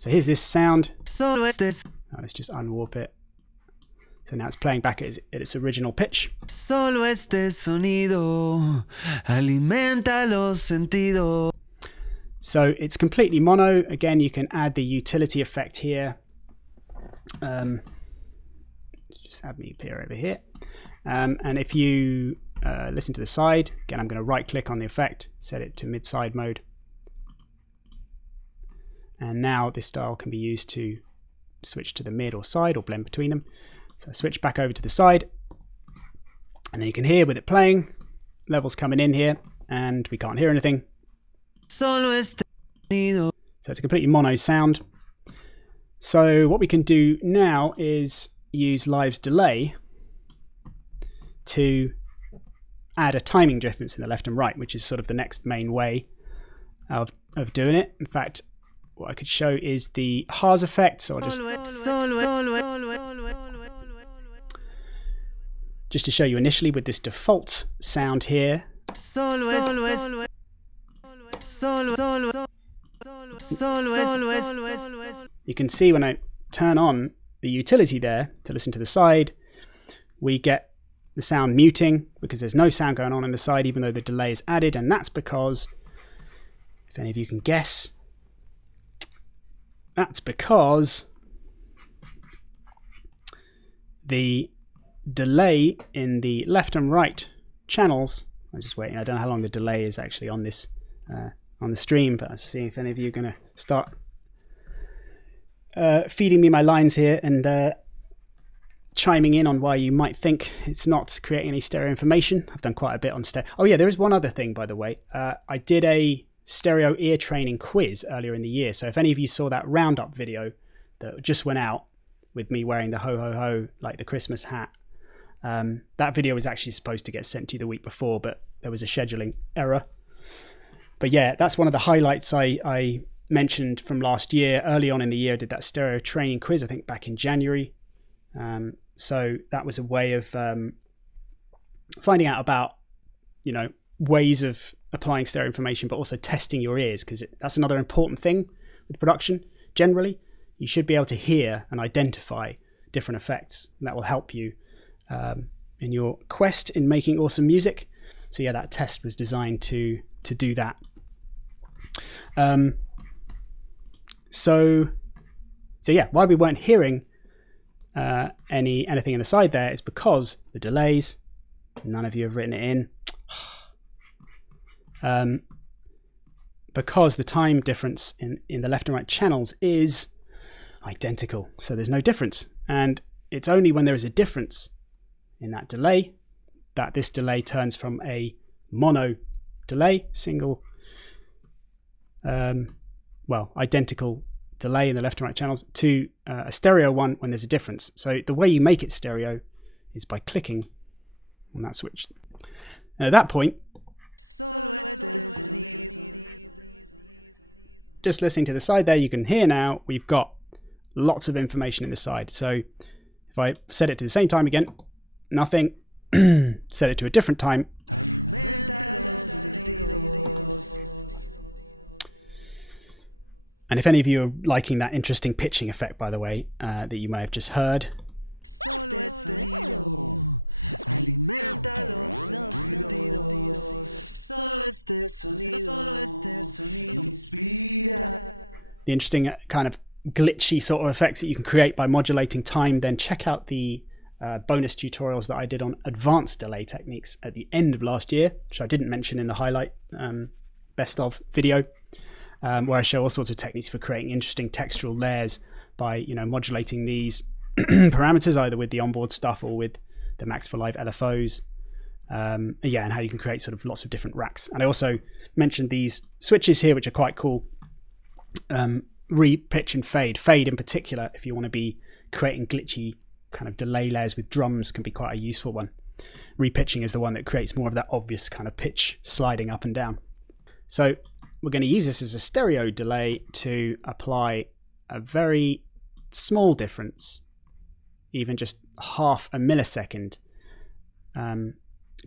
So here's this sound. Let's just unwarp it. So now it's playing back at its original pitch. Solo este sonido alimenta los sentidos. So it's completely mono. Again, you can add the utility effect here. Just add me peer over here. And if you listen to the side, again, I'm going to right click on the effect, set it to mid-side mode. And now this style can be used to switch to the mid or side or blend between them. So I switch back over to the side, and then you can hear with it playing, levels coming in here, and we can't hear anything. Solo este sonido. So it's a completely mono sound. So what we can do now is use Live's delay to add a timing difference in the left and right, which is sort of the next main way of doing it. In fact, what I could show is the Haas effect. So I'll just to show you initially with this default sound here. You can see when I turn on the utility there to listen to the side, we get the sound muting because there's no sound going on the side, even though the delay is added. And that's because, if any of you can guess, that's because the delay in the left and right channels, I'm just waiting, I don't know how long the delay is actually on this on the stream, but I'll see if any of you are going to start feeding me my lines here and chiming in on why you might think it's not creating any stereo information. I've done quite a bit on stereo. Oh yeah, there is one other thing, by the way. I did a stereo ear training quiz earlier in the year, so if any of you saw that roundup video that just went out with me wearing the ho ho ho, like the Christmas hat, that video was actually supposed to get sent to you the week before, but there was a scheduling error. But yeah, that's one of the highlights I mentioned from last year. Early on in the year, I did that stereo training quiz, I think back in January. So that was a way of finding out about, ways of applying stereo information, but also testing your ears, because that's another important thing with production. Generally, you should be able to hear and identify different effects, and that will help you in your quest in making awesome music. So yeah, that test was designed to do that. So yeah, why we weren't hearing anything in the side there is because the delays, none of you have written it in, because the time difference in the left and right channels is identical, so there's no difference, and it's only when there is a difference in that delay that this delay turns from a mono delay, single identical delay in the left and right channels, to a stereo one when there's a difference. So the way you make it stereo is by clicking on that switch. And at that point, just listening to the side there, you can hear now we've got lots of information in the side. So if I set it to the same time again, nothing. Set it to a different time. And if any of you are liking that interesting pitching effect, by the way, that you may have just heard, the interesting kind of glitchy sort of effects that you can create by modulating time, then check out the bonus tutorials that I did on advanced delay techniques at the end of last year, which I didn't mention in the highlight best of video, where I show all sorts of techniques for creating interesting textural layers by modulating these parameters either with the onboard stuff or with the Max for Live LFOs. And how you can create sort of lots of different racks. And I also mentioned these switches here, which are quite cool. Re-pitch and fade. Fade in particular, if you want to be creating glitchy kind of delay layers with drums, can be quite a useful one. Repitching is the one that creates more of that obvious kind of pitch sliding up and down. So we're going to use this as a stereo delay to apply a very small difference, even just half a millisecond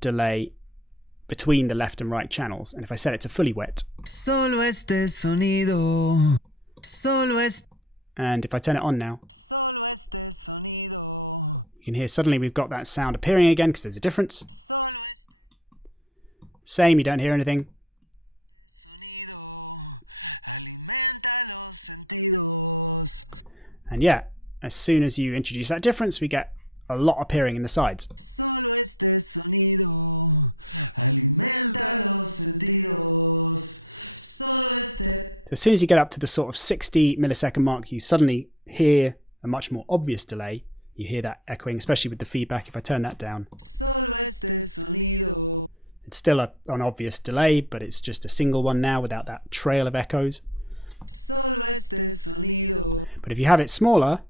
delay between the left and right channels. And if I set it to fully wet, Solo este sonido. Solo este And if I turn it on now, you can hear suddenly we've got that sound appearing again because there's a difference. Same, you don't hear anything. And yeah, as soon as you introduce that difference, we get a lot appearing in the sides. So as soon as you get up to the sort of 60 millisecond mark, you suddenly hear a much more obvious delay. You hear that echoing, especially with the feedback. If I turn that down, it's still an obvious delay, but it's just a single one now without that trail of echoes. But if you have it smaller,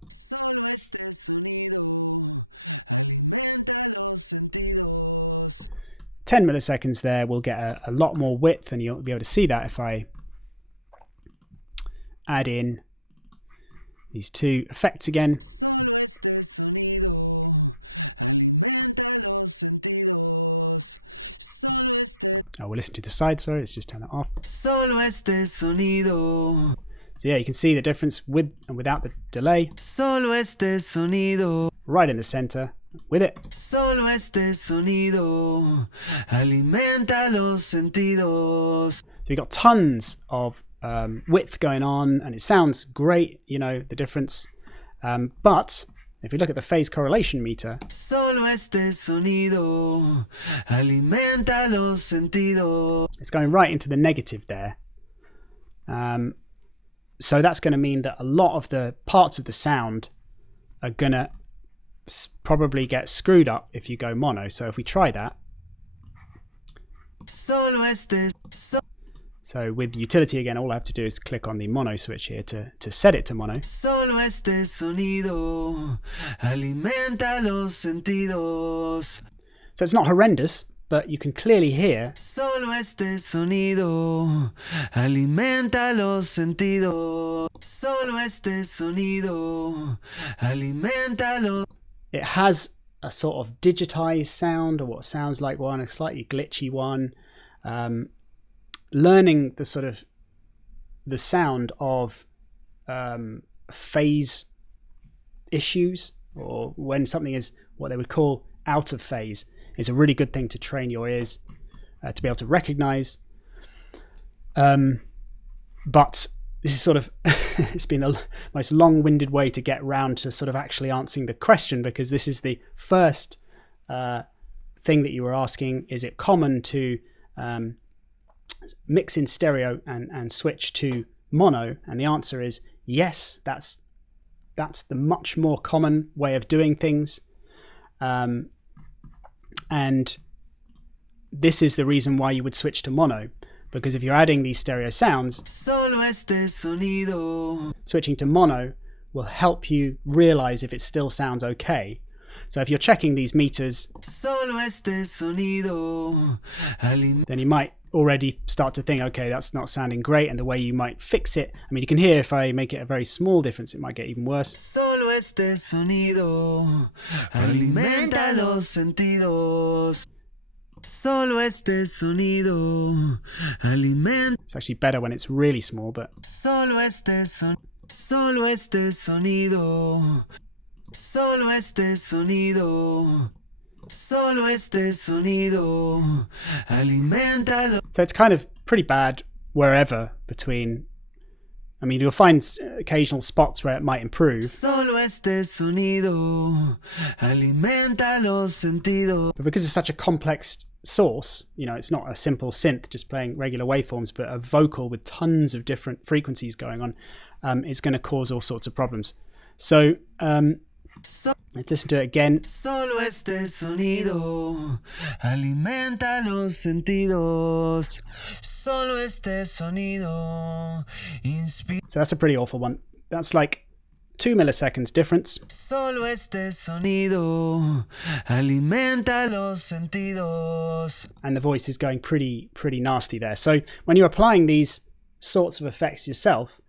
(10 milliseconds there, we'll get a lot more width, and you'll be able to see that if I add in these two effects again. Oh, we'll listen to the side, sorry, let's just turn that off. Solo este sonido. So yeah, you can see the difference with and without the delay. Solo este sonido. Right in the center with it. Solo este sonido alimenta los sentidos. So we've got tons of width going on, and it sounds great, you know, the difference. But if you look at the phase correlation meter, Solo este sonido alimenta los sentidos. It's going right into the negative there. So that's going to mean that a lot of the parts of the sound are going to probably get screwed up if you go mono. So if we try that. Solo este So with utility again, all I have to do is click on the mono switch here to set it to mono. Solo este sonido alimenta los sentidos. So it's not horrendous, but you can clearly hear. Solo este sonido alimenta los sentidos. Solo este sonido alimenta los. It has a sort of digitized sound, or what sounds like one, a slightly glitchy one. Learning the sort of the sound of phase issues, or when something is what they would call out of phase, is a really good thing to train your ears to be able to recognize. But this is sort of it's been the most long-winded way to get round to sort of actually answering the question, because this is the first thing that you were asking. Is it common to mix in stereo and switch to mono? And the answer is yes. That's the much more common way of doing things, and this is the reason why you would switch to mono, because if you're adding these stereo sounds, Solo este sonido. Switching to mono will help you realize if it still sounds okay. So if you're checking these meters, Solo este sonido then you might already start to think, okay, that's not sounding great, and the way you might fix it, I mean, you can hear if I make it a very small difference, it might get even worse. Solo este sonido alimenta los sentidos. Solo este sonido alimenta. It's actually better when it's really small, but Solo este sonido. Solo este sonido. Solo este sonido. Solo este sonido alimenta los. so it's kind of pretty bad wherever between. I mean, you'll find occasional spots where it might improve. Solo este sonido alimenta los sentidos. But because it's such a complex source, you know, it's not a simple synth just playing regular waveforms, but a vocal with tons of different frequencies going on, it's going to cause all sorts of problems. So let's listen to it again. Solo este sonido alimenta los sentidos. Solo este sonido inspira. So that's a pretty awful one. That's like 2 milliseconds difference. Solo este sonido alimenta los sentidos. And the voice is going pretty nasty there. So when you're applying these sorts of effects yourself,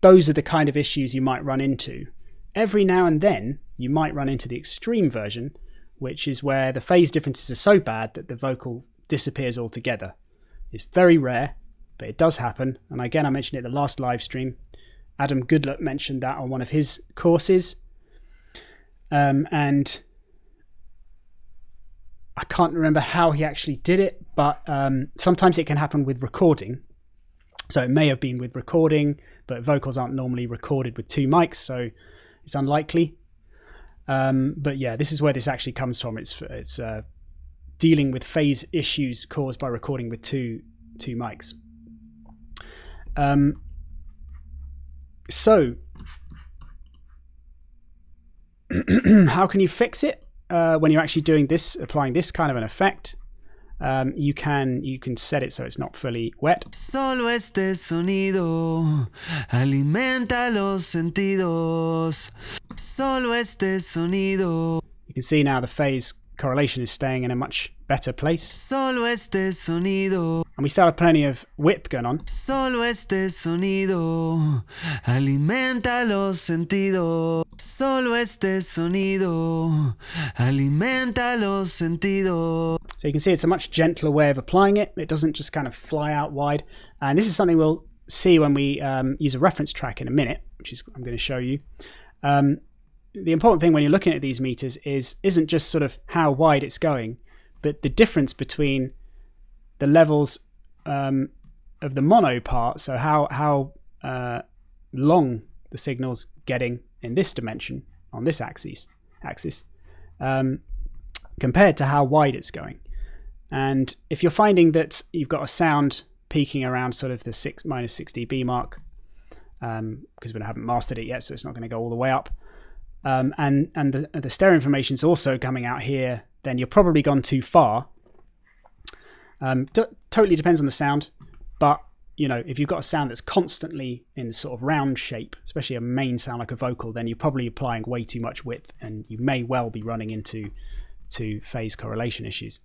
those are the kind of issues you might run into. Every now and then, you might run into the extreme version, which is where the phase differences are so bad that the vocal disappears altogether. It's very rare, but it does happen. And again, I mentioned it in the last live stream. Adam Goodluck mentioned that on one of his courses. And I can't remember how he actually did it, but sometimes it can happen with recording. So it may have been with recording, but vocals aren't normally recorded with 2 mics, so it's unlikely. But yeah, this is where this actually comes from. It's dealing with phase issues caused by recording with two mics. So how can you fix it when you're actually doing this, applying this kind of an effect? You can set it so it's not fully wet. Solo este sonido alimenta los sentidos. Solo este sonido. You can see now the phase correlation is staying in a much better place. Solo este sonido. And we still have plenty of width going on. Solo este sonido alimenta los sentidos. Solo este sonido alimenta los sentidos. So you can see it's a much gentler way of applying it. It doesn't just kind of fly out wide. And this is something we'll see when we use a reference track in a minute, which is I'm going to show you. The important thing when you're looking at these meters isn't just sort of how wide it's going, but the difference between the levels of the mono part, so how long the signal's getting in this dimension on this axis, compared to how wide it's going. And if you're finding that you've got a sound peaking around sort of the -6 dB mark, because we haven't mastered it yet, so it's not going to go all the way up, and the stereo information is also coming out here, then you're probably gone too far. Totally depends on the sound, but you know, if you've got a sound that's constantly in sort of round shape, especially a main sound like a vocal, then you're probably applying way too much width, and you may well be running into phase correlation issues.